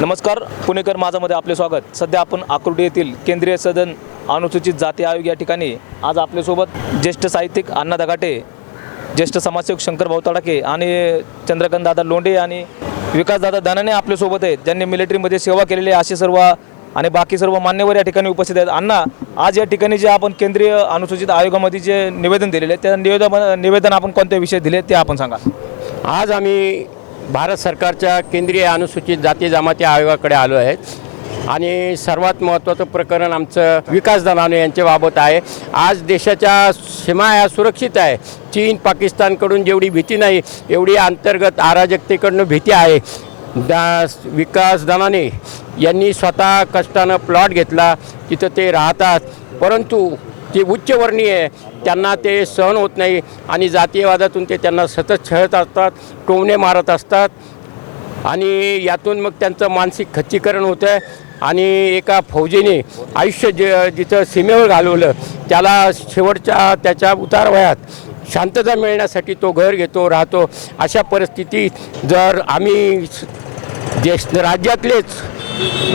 नमस्कार पुणेकर माझामध्ये आपले स्वागत. सध्या आपण आकुर्डी येथील केंद्रीय सदन अनुसूचित जाती आयोग या ठिकाणी आज आपल्यासोबत ज्येष्ठ साहित्यिक अण्णा दगाटे ज्येष्ठ समाजसेवक शंकर भाऊ तडाके आणि चंद्रकांत दादा लोंढे आणि विकासदादा दानाने आपल्यासोबत आहेत ज्यांनी मिलिटरीमध्ये सेवा केलेली आहे. असे सर्व आणि बाकी सर्व मान्यवर या ठिकाणी उपस्थित आहेत. अण्णा आज या ठिकाणी जे आपण केंद्रीय अनुसूचित आयोगामध्ये जे निवेदन दिलेले आहे त्या निवेदन निवेदन आपण कोणत्या विषय दिले ते आपण सांगा. आज आम्ही भारत सरकारच्या केंद्रीय अनुसूचित जाती जमाती आयोगाकडे आलो आहेत. आणि सर्वात महत्त्वाचं प्रकरण आमचं विकास दलाने यांच्याबाबत आहे. आज देशाच्या सीमा ह्या सुरक्षित आहे. चीन पाकिस्तानकडून जेवढी भीती नाही एवढी अंतर्गत अराजकतेकडनं भीती आहे. दा विकास दनाने यांनी स्वतः कष्टानं प्लॉट घेतला. तिथं ते राहतात. परंतु ते उच्चवर्णीय आहे त्यांना ते सहन होत नाही आणि जातीयवादातून ते त्यांना सतत छळत असतात टोमणे मारत असतात. आणि यातून मग त्यांचं मानसिक खच्चीकरण होतं आहे आणि एका फौजीने आयुष्य जे जिथं सीमेवर घालवलं त्याला शेवटच्या त्याच्या उतारवयात शांतता मिळण्यासाठी तो घर घेतो राहतो. अशा परिस्थितीत जर आम्ही जे राज्यातलेच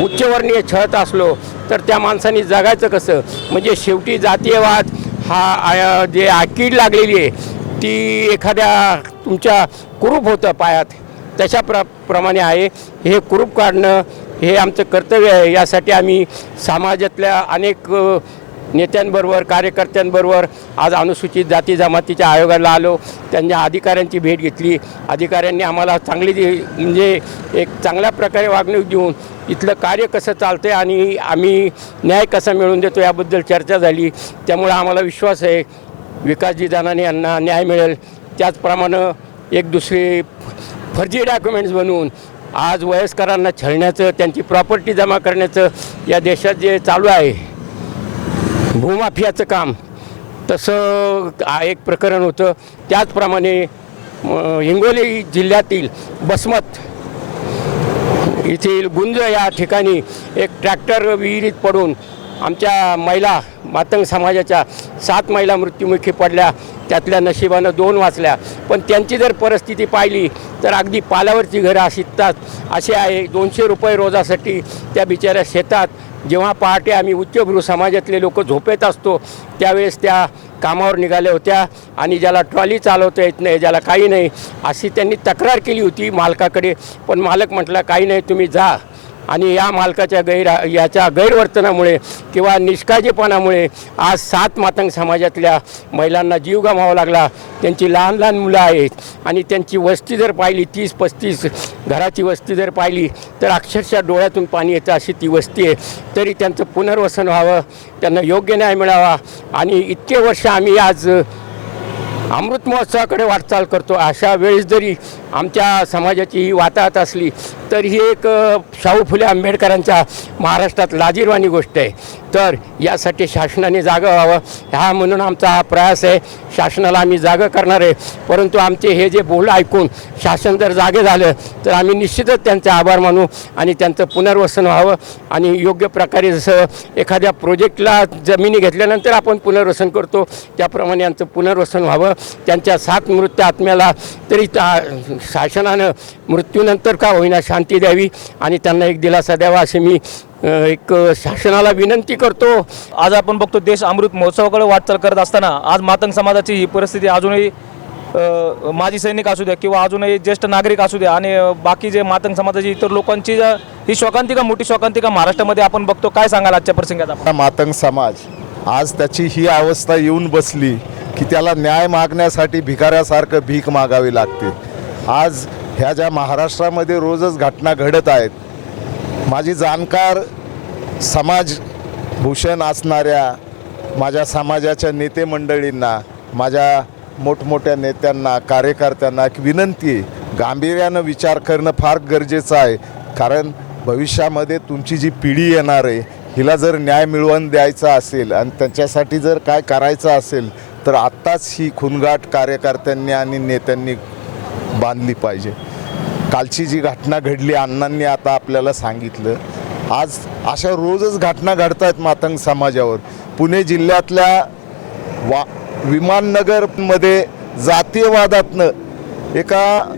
उच्चवर्णीय छळत असलो तर त्या माणसाने जगायचं कसं? म्हणजे शेवटी जातीयवाद हा जे आकीड लागलेली आहे ती एखाद्या तुमच्या कुरूप होतं पायात. तशा प्र प्रमाणे आहे. हे कुरूप काढणं हे आमचं कर्तव्य आहे. यासाठी आम्ही समाजातल्या अनेक नेत्यांबरोबर कार्यकर्त्यांबरोबर आज अनुसूचित जाती जमातीच्या आयोगाला आलो. त्यांच्या अधिकाऱ्यांची भेट घेतली. अधिकाऱ्यांनी आम्हाला चांगली म्हणजे एक चांगल्या प्रकारे वागणूक देऊन इथलं कार्य कसं चालतं आहे आणि आम्ही न्याय कसा मिळवून देतो याबद्दल चर्चा झाली. त्यामुळे आम्हाला विश्वास आहे विकासजी दानाने यांना न्याय मिळेल. त्याचप्रमाणे एक दुसरे फर्जी डॉक्युमेंट्स बनवून आज वयस्करांना छळण्याचं त्यांची प्रॉपर्टी जमा करण्याचं या देशात जे चालू आहे भूमाफियाचं काम. तसं एक प्रकरण होतं. त्याचप्रमाणे हिंगोली जिल्ह्यातील बसमत येथील गुंज या ठिकाणी एक ट्रॅक्टर विहिरीत पडून आमच्या महिला मातंग समाजाच्या सात महिला मृत्युमुखी पडल्या. त्यातल्या नशिबानं दोन वाचल्या. पण त्यांची जर परिस्थिती पाहिली तर अगदी पालावरची घरं शिकतात असे आहे. दोनशे रुपये रोजासाठी त्या बिचाऱ्या शेतात जेव्हा पहाटे आम्ही उच्चभ्रू समाजातले लोक झोपेत असतो त्यावेळेस त्या कामावर निघाल्या होत्या आणि ज्याला ट्रॉली चालवता येत नाही ज्याला काही नाही अशी त्यांनी तक्रार केली होती मालकाकडे. पण मालक म्हटला काही नाही तुम्ही जा. आणि या मालकाच्या गैर याच्या गैरवर्तनामुळे किंवा निष्काळजीपणामुळे आज सात मातंग समाजातल्या महिलांना जीव गमावा लागला. त्यांची लहान लहान मुलं आहेत आणि त्यांची वस्ती जर पाहिली तीस पस्तीस घराची वस्ती जर पाहिली तर अक्षरशः डोळ्यातून पाणी येतं अशी ती वस्ती आहे. तरी त्यांचं पुनर्वसन व्हावं त्यांना योग्य न्याय मिळावा आणि इतके वर्ष आम्ही आज अमृत महोत्सवाकडे वाटचाल करतो. अशा वेळेस जरी आमच्या समाजाची ही वाताहत असली तर ही एक शाहू फुले आंबेडकरांच्या महाराष्ट्रात लाजीरवाणी गोष्ट आहे. तर यासाठी शासनाने जागं व्हावं. हा म्हणून आमचा हा प्रयास आहे. शासनाला आम्ही जागं करणार आहे. परंतु आमचे हे जे बोल ऐकून शासन जर जागे झालं तर आम्ही निश्चितच त्यांचे आभार मानू आणि त्यांचं पुनर्वसन व्हावं आणि योग्य प्रकारे जसं एखाद्या प्रोजेक्टला जमिनी घेतल्यानंतर आपण पुनर्वसन करतो त्याप्रमाणे यांचं पुनर्वसन व्हावं. त्यांच्या सात मृत्यू आत्म्याला तरी त्या- शासनानं मृत्यूनंतर का होईना शांती द्यावी आणि त्यांना एक दिलासा द्यावा असे मी एक शासनाला विनंती करतो. आज आपण बघतो देश अमृत महोत्सवाकडे वाटचाल करत असताना आज मातंग समाजाची ही परिस्थिती अजूनही माजी सैनिक असू द्या किंवा अजूनही ज्येष्ठ नागरिक असू द्या आणि बाकी जे मातंग समाजाची इतर लोकांची ही शोकांतिका मोठी शोकांतिका महाराष्ट्रामध्ये आपण बघतो. काय सांगाल आजच्या प्रसंगात आपण? मातंग समाज आज त्याची ही अवस्था येऊन बसली की त्याला न्याय मागण्यासाठी भिकाऱ्यासारखं भीक मागावी लागते. आज ह्या ज्या महाराष्ट्रामध्ये रोजच घटना घडत आहेत माझी जाणकार समाज भूषण असणाऱ्या माझ्या समाजाच्या नेते मंडळींना माझ्या मोठमोठ्या नेत्यांना कार्यकर्त्यांना एक विनंती गांभीर्यानं विचार करणं फार गरजेचं आहे. कारण भविष्यामध्ये तुमची जी पिढी येणार आहे हिला जर न्याय मिळवून द्यायचा असेल आणि त्यांच्यासाठी जर काय करायचं असेल तर आत्ताच ही खुनगाट कार्यकर्त्यांनी आणि नेत्यांनी बांधली पाहिजे. कालची जी घटना घडली अण्णांनी आता आपल्याला सांगितलं आज अशा रोजच घटना घडत आहेत मातंग समाजावर. पुणे जिल्ह्यातल्या वा विमाननगरमध्ये जातीयवादातनं एका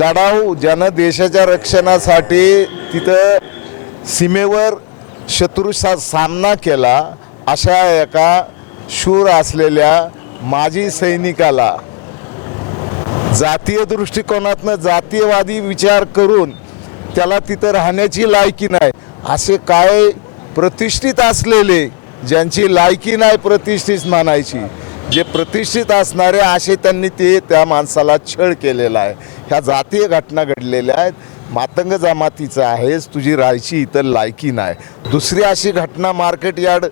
लढाऊ ज्यानं देशाच्या रक्षणासाठी तिथं सीमेवर शत्रूचा सामना केला अशा एका शूर असलेल्या माजी सैनिकाला जातीय दृष्टिकोनातनं जातीयवादी विचार करून त्याला तिथं राहण्याची लायकी नाही. असे काय प्रतिष्ठित असलेले ज्यांची लायकी नाही प्रतिष्ठित मानायची जे प्रतिष्ठित असणारे असे त्यांनी ते त्या माणसाला छळ केलेला आहे. ह्या जातीय घटना घडलेल्या आहेत. मातंग जमातीचं आहेस तुझी राहायची इथं लायकी नाही. दुसरी अशी घटना मार्केट यार्ड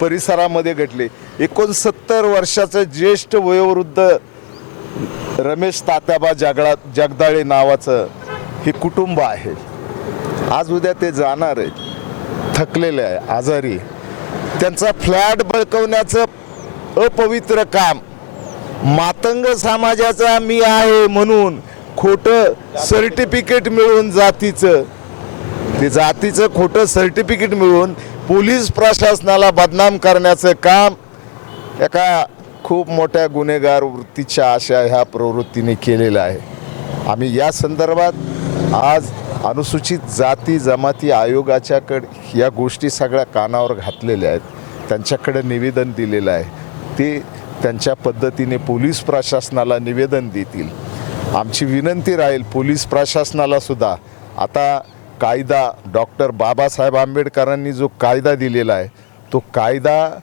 परिसरामध्ये घडली. एकोणसत्तर वर्षाचं ज्येष्ठ वयोवृद्ध रमेश तात्याबा जगडा जगदाळे नावाचं हे कुटुंब आहे. आज उद्या ते जाणार आहे थकलेले आहे आजारी त्यांचा फ्लॅट बळकवण्याचं अपवित्र काम. मातंग समाजाचा मी आहे म्हणून खोटं सर्टिफिकेट मिळून जातीचं ते जातीचं खोटं सर्टिफिकेट मिळून पोलीस प्रशासनाला बदनाम करण्याचं काम एका खूप मोठ्या गुन्हेगार वृत्तीच्या आशा ह्या प्रवृत्तीने केलेल्या आहे. आम्ही या संदर्भात आज अनुसूचित जाती जमाती आयोगाच्याकडे या गोष्टी सगळ्या कानावर घातलेल्या आहेत. त्यांच्याकडे निवेदन दिलेलं आहे. ते त्यांच्या पद्धतीने पोलीस प्रशासनाला निवेदन देतील. आमची विनंती राहील पोलीस प्रशासनाला सुद्धा. आता कायदा डॉक्टर बाबासाहेब आंबेडकरांनी जो कायदा दिलेला आहे तो कायदा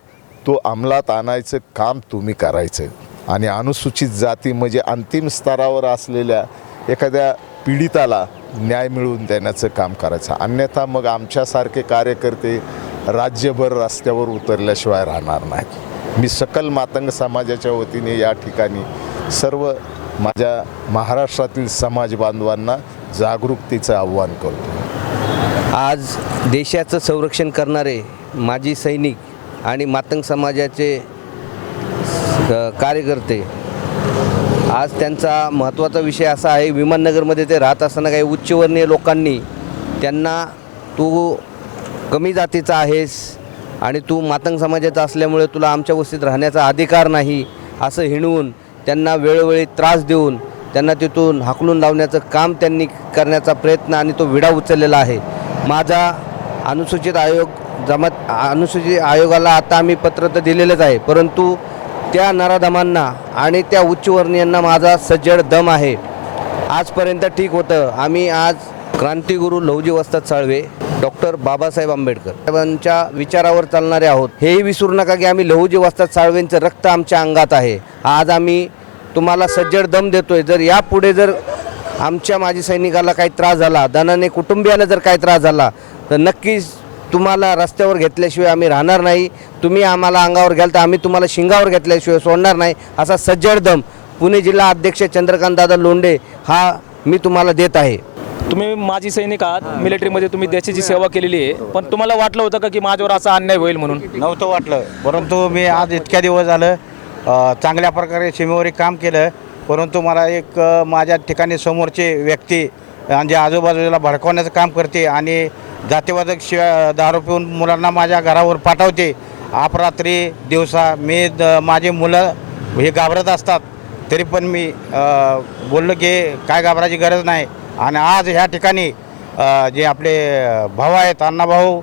तो अंमलात आणायचं काम तुम्ही करायचं. आणि अनुसूचित जाती म्हणजे अंतिम स्तरावर असलेल्या एखाद्या पीडिताला न्याय मिळवून देण्याचं काम करायचं. अन्यथा मग आमच्यासारखे कार्यकर्ते राज्यभर रस्त्यावर उतरल्याशिवाय राहणार नाहीत. मी सकल मातंग समाजाच्या वतीने या ठिकाणी सर्व माझ्या महाराष्ट्रातील समाज बांधवांना जागरूकतेचं आव्हान करतो. आज देशाचं संरक्षण करणारे माजी सैनिक आणि मातंग समाजाचे कार्यकर्ते. आज त्यांचा महत्त्वाचा विषय असा आहे विमाननगरमध्ये ते राहत असताना काही उच्चवर्णीय लोकांनी त्यांना तू कमी जातीचा आहेस आणि तू मातंग समाजाचा असल्यामुळे तुला आमच्या वस्तीत राहण्याचा अधिकार नाही असं हिणवून त्यांना वेळोवेळी त्रास देऊन त्यांना तिथून हाकलून लावण्याचं काम त्यांनी करण्याचा प्रयत्न आणि तो विडा उचललेला आहे. माझा अनुसूचित आयोग जमात अनुसूचित आयोगाला आता आम्ही पत्र तर दिलेलंच आहे परंतु त्या नराधमांना आणि त्या उच्चवर्णीयांना माझा सज्जड दम आहे. आजपर्यंत ठीक होतं. आम्ही आज क्रांतिगुरू लवजी वस्ताद साळवे डॉक्टर बाबासाहेब आंबेडकर साहेबांच्या विचारावर चालणारे आहोत. हेही विसरू नका की आम्ही लहुजी वस्ताद साळवेंचं रक्त आमच्या अंगात आहे. आज आम्ही तुम्हाला सज्जड दम देतोय. जर यापुढे जर आमच्या माजी सैनिकाला काही त्रास झाला धनाने कुटुंबियाला जर काही त्रास झाला तर नक्कीच तुम्हाला रस्त्यावर घेतल्याशिवाय आम्ही राहणार नाही. तुम्ही आम्हाला अंगावर घ्याल तर आम्ही तुम्हाला शिंगावर घेतल्याशिवाय सोडणार नाही. असा सज्जड दम पुणे जिल्हा अध्यक्ष चंद्रकांत दादा लोंढे हा मी तुम्हाला देत आहे. तुम्ही माजी सैनिक आहात. मिलिटरीमध्ये तुम्ही देशाची सेवा केलेली आहे. पण तुम्हाला वाटलं होतं का की माझ्यावर असा अन्याय होईल म्हणून? नव्हतं वाटलं. परंतु मी आज इतक्या दिवस झालं चांगल्या प्रकारे सीमेवर एक काम केलं. परंतु मला एक माझ्या ठिकाणी समोरचे व्यक्ती म्हणजे आजूबाजूला भडकवण्याचं काम करते आणि जातीवादक शिवाय दारू पिऊन मुलांना माझ्या घरावर पाठवते. अपरात्री दिवसा मी द- माझे मुलं हे घाबरत असतात. तरी पण मी बोललो की काय घाबरायची गरज नाही. आणि आज ह्या ठिकाणी जे आपले भाऊ आहेत अण्णाभाऊ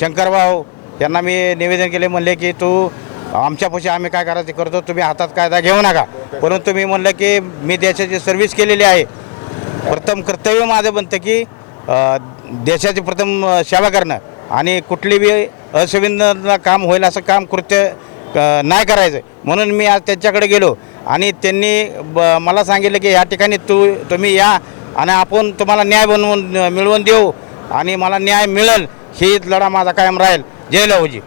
शंकरभाऊ यांना मी निवेदन केले म्हणले की तू आमच्यापाशी आम्ही काय करायचं करतो तुम्ही हातात कायदा घेऊ नका. परंतु मी म्हणलं की मी देशाची सर्व्हिस केलेली आहे. प्रथम कर्तव्य माझं बनतं की देशाची प्रथम सेवा करणं आणि कुठली बी असंविधान काम होईल असं काम कृत्य नाही करायचं. म्हणून मी आज त्यांच्याकडे गेलो आणि त्यांनी ब मला सांगितलं की या ठिकाणी तू तुम्ही या आणि आपण तुम्हाला न्याय बनवून मिळवून देऊ आणि मला न्याय मिळेल ही लढा माझा कायम राहील. जय लहुजी